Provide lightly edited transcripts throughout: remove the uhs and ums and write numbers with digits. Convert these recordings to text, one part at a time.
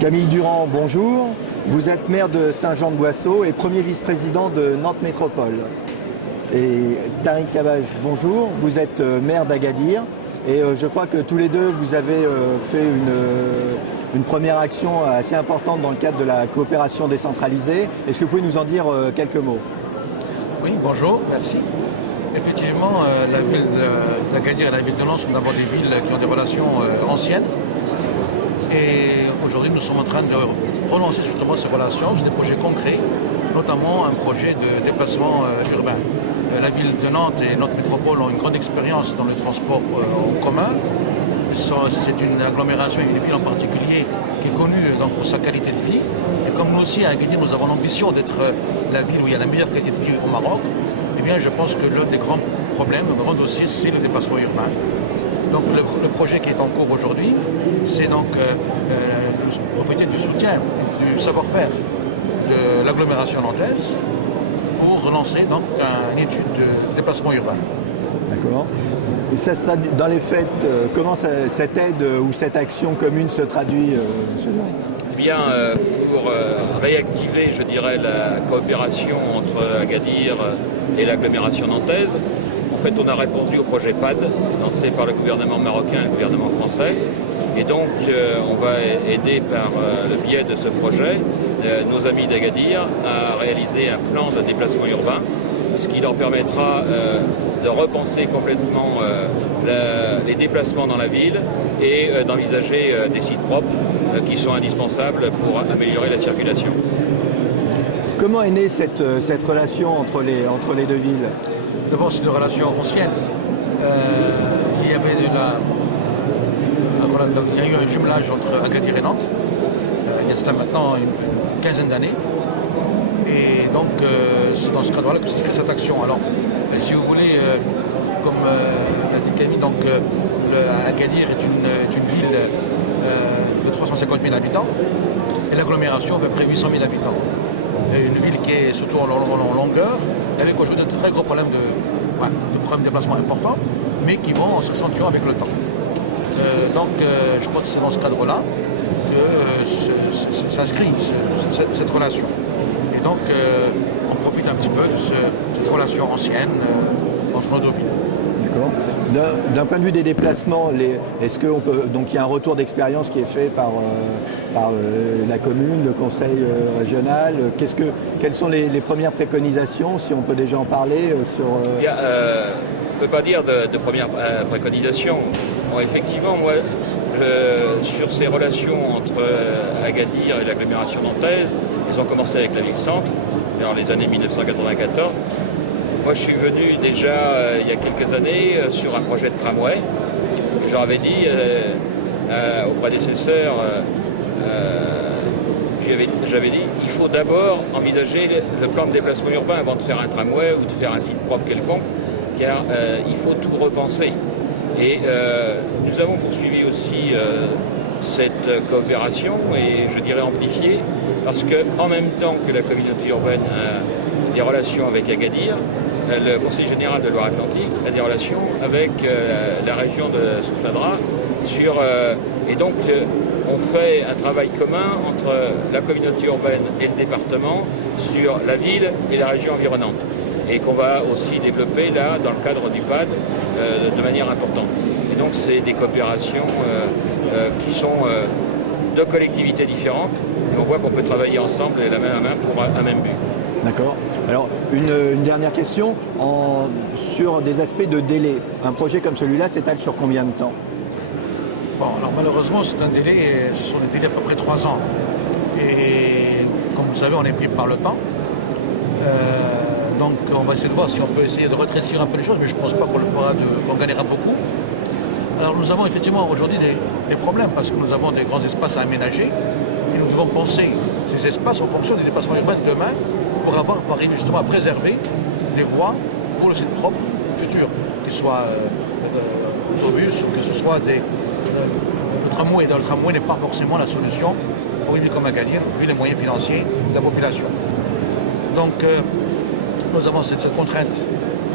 Camille Durand, bonjour. Vous êtes maire de Saint-Jean-de-Boisseau et premier vice-président de Nantes Métropole. Et Tariq Kabaj, bonjour. Vous êtes maire d'Agadir et je crois que tous les deux, vous avez fait une première action assez importante dans le cadre de la coopération décentralisée. Est-ce que vous pouvez nous en dire quelques mots? Oui, bonjour, merci. Effectivement, la ville d'Agadir et la ville de Nantes sont d'abord des villes qui ont des relations anciennes. Et aujourd'hui, nous sommes en train de relancer justement ces relations sur des projets concrets, notamment un projet de déplacement urbain. La ville de Nantes et Nantes Métropole ont une grande expérience dans le transport en commun. C'est une agglomération et une ville en particulier qui est connue donc, pour sa qualité de vie. Et comme nous aussi, à Agadir, nous avons l'ambition d'être la ville où il y a la meilleure qualité de vie au Maroc, eh bien, je pense que l'un des grands problèmes, le grand dossier, c'est le déplacement urbain. Donc le projet qui est en cours aujourd'hui, c'est donc profiter du soutien, du savoir-faire de l'agglomération nantaise pour lancer donc une étude de déplacement urbain. D'accord. Et ça se traduit dans les faits, comment cette aide ou cette action commune se traduit, monsieur Durand? Eh bien, pour réactiver, je dirais, la coopération entre Agadir et l'agglomération nantaise, en fait, on a répondu au projet PAD, lancé par le gouvernement marocain et le gouvernement français. Et donc, on va aider par le biais de ce projet nos amis d'Agadir à réaliser un plan de déplacement urbain, ce qui leur permettra de repenser complètement les déplacements dans la ville et d'envisager des sites propres qui sont indispensables pour améliorer la circulation. Comment est née cette relation entre les deux villes? D'abord, c'est une relation ancienne. Il y a eu un jumelage entre Agadir et Nantes, il y a cela maintenant une quinzaine d'années. Et donc, c'est dans ce cadre-là que se fait cette action. Alors, si vous voulez, comme l'a dit Camille, donc, Agadir est une ville de 350 000 habitants et l'agglomération fait près de 800 000 habitants. Et une ville qui est surtout en longueur, avec aujourd'hui de très gros problèmes de déplacement importants, mais qui vont s'accentuer avec le temps. Donc je crois que c'est dans ce cadre-là que s'inscrit cette relation. Et donc on profite un petit peu de cette relation ancienne entre nos deux villes. D'accord. D'un point de vue des déplacements, est-ce qu'on peut, donc il y a un retour d'expérience qui est fait par la commune, le conseil régional. Quelles sont les premières préconisations, si on peut déjà en parler sur On ne peut pas dire de premières préconisations. Bon, effectivement, moi, sur ces relations entre Agadir et l'agglomération nantaise, ils ont commencé avec la ville-centre dans les années 1994. Moi, je suis venu déjà il y a quelques années sur un projet de tramway. J'avais dit au prédécesseur, j'avais dit il faut d'abord envisager le plan de déplacement urbain avant de faire un tramway ou de faire un site propre quelconque, car il faut tout repenser. Et nous avons poursuivi aussi cette coopération et je dirais amplifiée, parce qu'en même temps que la communauté urbaine a des relations avec Agadir, le Conseil général de Loire-Atlantique a des relations avec la région de Sousse-Madra et donc on fait un travail commun entre la communauté urbaine et le département sur la ville et la région environnante et qu'on va aussi développer là dans le cadre du PAD de manière importante. Et donc c'est des coopérations qui sont de collectivités différentes et on voit qu'on peut travailler ensemble et la main à main pour un même but. D'accord. Alors, une dernière question sur des aspects de délai. Un projet comme celui-là s'étale sur combien de temps? Bon, alors malheureusement, ce sont des délais à peu près 3 ans. Et comme vous savez, on est pris par le temps. Donc on va essayer de voir si on peut essayer de rétrécir un peu les choses, mais je ne pense pas qu'on gagnera beaucoup. Alors nous avons effectivement aujourd'hui des problèmes parce que nous avons des grands espaces à aménager et nous devons penser ces espaces en fonction des déplacements urbains de demain pour arriver justement à préserver des voies pour le site propre futur, qu'il soit autobus ou que ce soit le tramway. Le tramway n'est pas forcément la solution pour une ville comme Agadir, vu les moyens financiers de la population. Donc nous avons cette contrainte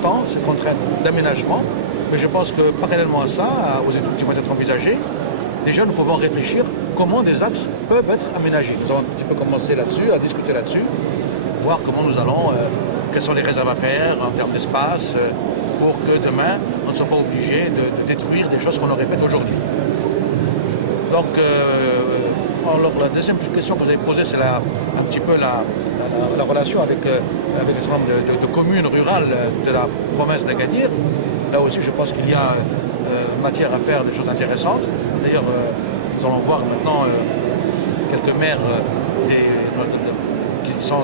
temps, cette contrainte d'aménagement, mais je pense que parallèlement à ça, aux études qui vont être envisagées, déjà nous pouvons réfléchir comment des axes peuvent être aménagés. Nous avons un petit peu commencé là-dessus, à discuter là-dessus, voir comment nous allons, quelles sont les réserves à faire en termes d'espace, pour que demain, on ne soit pas obligé de détruire des choses qu'on aurait faites aujourd'hui. Donc, alors, la deuxième question que vous avez posée, c'est un petit peu la relation avec un certain nombre de communes rurales de la province d'Agadir. Là aussi, je pense qu'il y a matière à faire des choses intéressantes. D'ailleurs, nous allons voir maintenant quelques maires qui sont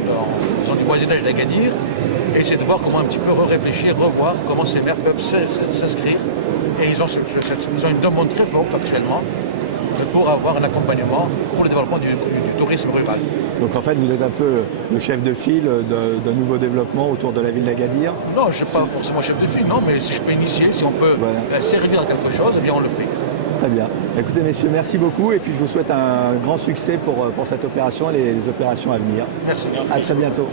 du voisinage d'Agadir et essayer de voir comment un petit peu réfléchir, revoir comment ces maires peuvent s'inscrire. Et ils ont une demande très forte actuellement pour avoir un accompagnement pour le développement du tourisme rural. Donc en fait, vous êtes un peu le chef de file d'un nouveau développement autour de la ville d'Agadir? Non, je ne suis pas forcément chef de file, non, mais si je peux initier, si on peut servir à quelque chose, eh bien on le fait. Très bien. Écoutez messieurs, merci beaucoup et puis je vous souhaite un grand succès pour cette opération et les opérations à venir. Merci. À très bientôt.